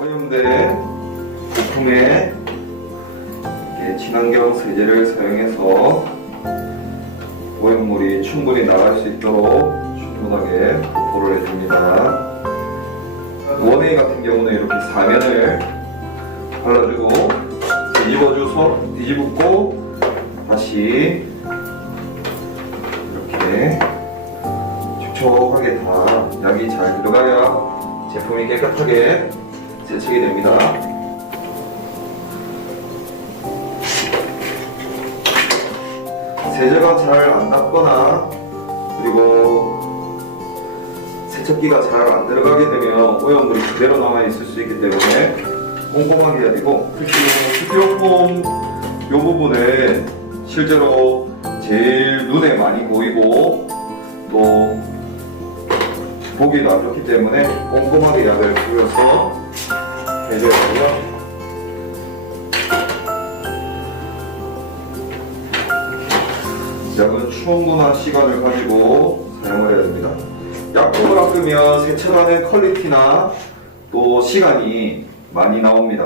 오염된 부품에 친환경 세제를 사용해서 오염물이 충분히 나갈 수 있도록 충분하게 보호를 해줍니다. 원웨이 같은 경우는 이렇게 사면을 발라주고 뒤집어줘서 뒤집고 다시 이렇게 촉촉하게 다 약이 잘 들어가야 제품이 깨끗하게 세척이 됩니다. 세제가 잘안 닿거나 그리고 세척기가 잘 안 들어가게 되면 오염물이 그대로 남아 있을 수 있기 때문에 꼼꼼하게 해야 되고 특히 스티로폼 이 부분은 실제로 제일 눈에 많이 보이고 또 보기도 안 좋기 때문에 꼼꼼하게 약을 뿌려서 되고요. 약은 충분한 시간을 가지고 사용을 해야 됩니다. 약품을 아끼면 세척하는 퀄리티나 또 시간이 많이 나옵니다.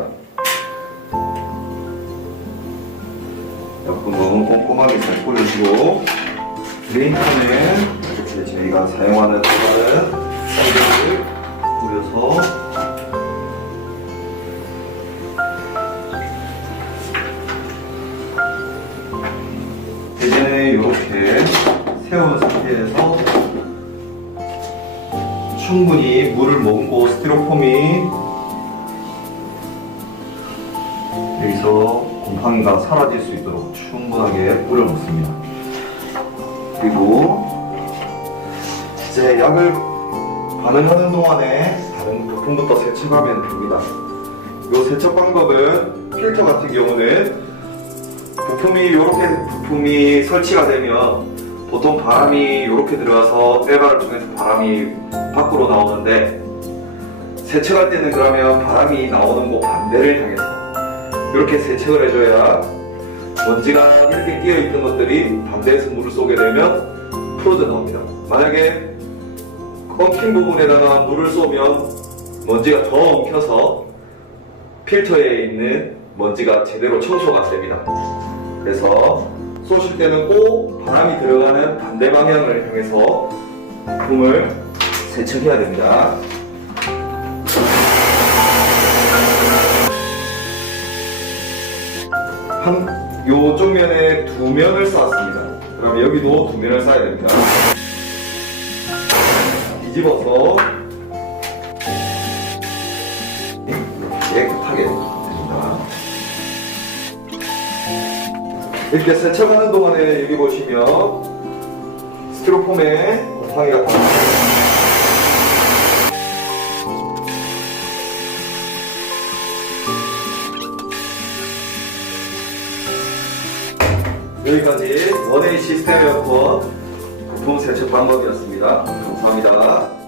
약품은 꼼꼼하게 잘 뿌려주고 메인판에 이렇게 저희가 사용하는 다른 사이드를 뿌려서 세운 상태에서 충분히 물을 머금고 스티로폼이 여기서 곰팡이가 사라질 수 있도록 충분하게 뿌려 놓습니다. 그리고 이제 약을 반응하는 동안에 다른 부품부터 세척하면 됩니다. 이 세척 방법은 필터 같은 경우는 부품이 이렇게 부품이 설치가 되면 보통 바람이 이렇게 들어와서 에바를 통해서 바람이 밖으로 나오는데 세척할 때는 그러면 바람이 나오는 곳 반대를 향해서 이렇게 세척을 해줘야 먼지가 이렇게 끼어 있던 것들이 반대에서 물을 쏘게 되면 풀어져 나옵니다. 만약에 엉킨 부분에다가 물을 쏘면 먼지가 더 엉켜서 필터에 있는 먼지가 제대로 청소가 안 됩니다. 그래서 쏘실 때는 꼭 바람이 들어가는 반대 방향을 향해서 부품을 세척해야 됩니다. 한 요쪽 면에 두 면을 쌓았습니다. 그럼 여기도 두 면을 쌓아야 됩니다. 뒤집어서 깨끗하게 이렇게 세척하는 동안에 여기 보시면 스티로폼에 곰팡이가 다 여기까지 원웨이 시스템 에어컨 부품 세척 방법이었습니다. 감사합니다.